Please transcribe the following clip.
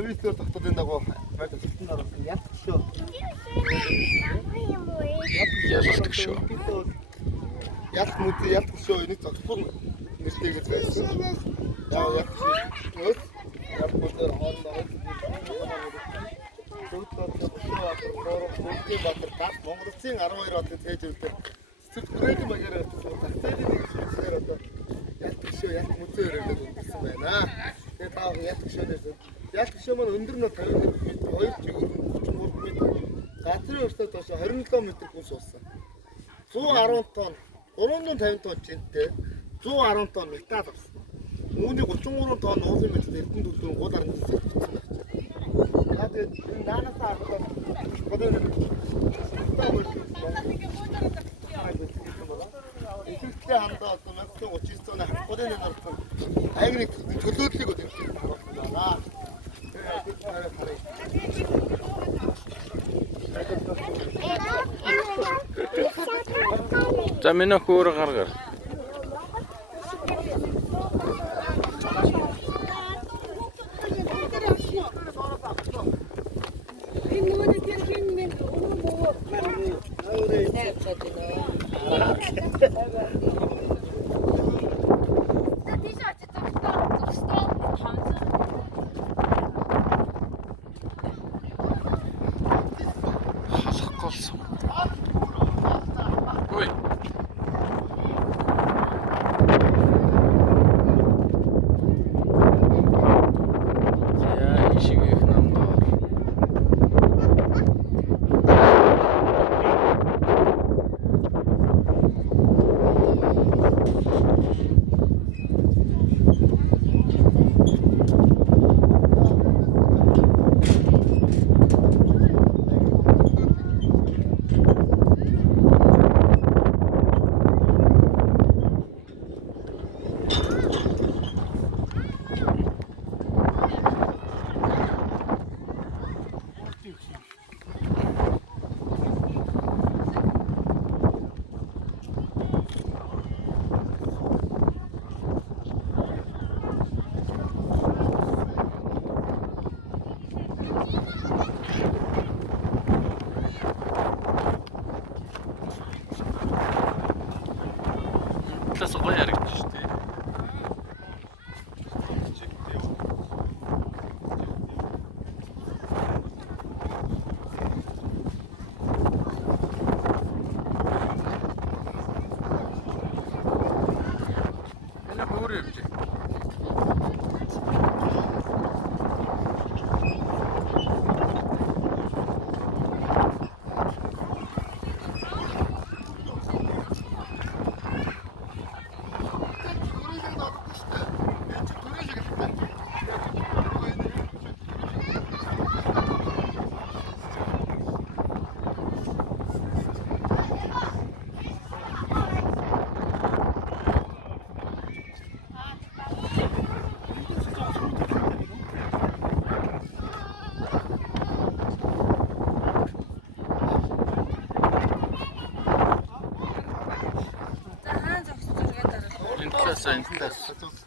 50-ээр тогтоодындагаа байд төсөлтөөр ялах шүү. Ялдаг шүү. Ялах мөдөө ялах шүү. Энийг зогсбор нэртэйгэж байсан. Ялах шүү. Ялах мөдөр хоорондоо Монгол Улсын 12 хотын цэжүүдээр цэцэд хүрээлэн багаар тагцааны нэг зүйлсээр одоо ялах шүү. Ялах мөдөр өрөөлөд өнгөрсөн байна. Тэгээ таа ялах шүү гэсэн. Ялах шүү маань өндөр нь 50 м, 2 чигээр нь 33 м. Газрын өртөө доош 27 м хүн суусан. 110 тонн, 350 тонн жинтэй 110 тонн металл авсан. Үүний 33 тонн уулын металл эрдэнэ төлөв гол арга гэсэн бичсэн байна. Яг энэ наанасаа харахад бодоо нэг Эцэгтэй хандаа одоо 1939 оны хавцны нартай айгны төлөөдлийг өдөртөж байна. За минь хөөр гаргар. Халахгүй. Ой. Я ишиг их намдаа. Талаас гоё харагдаж шүү дээ. Энэ хөөр юм чи. Энэ талаас.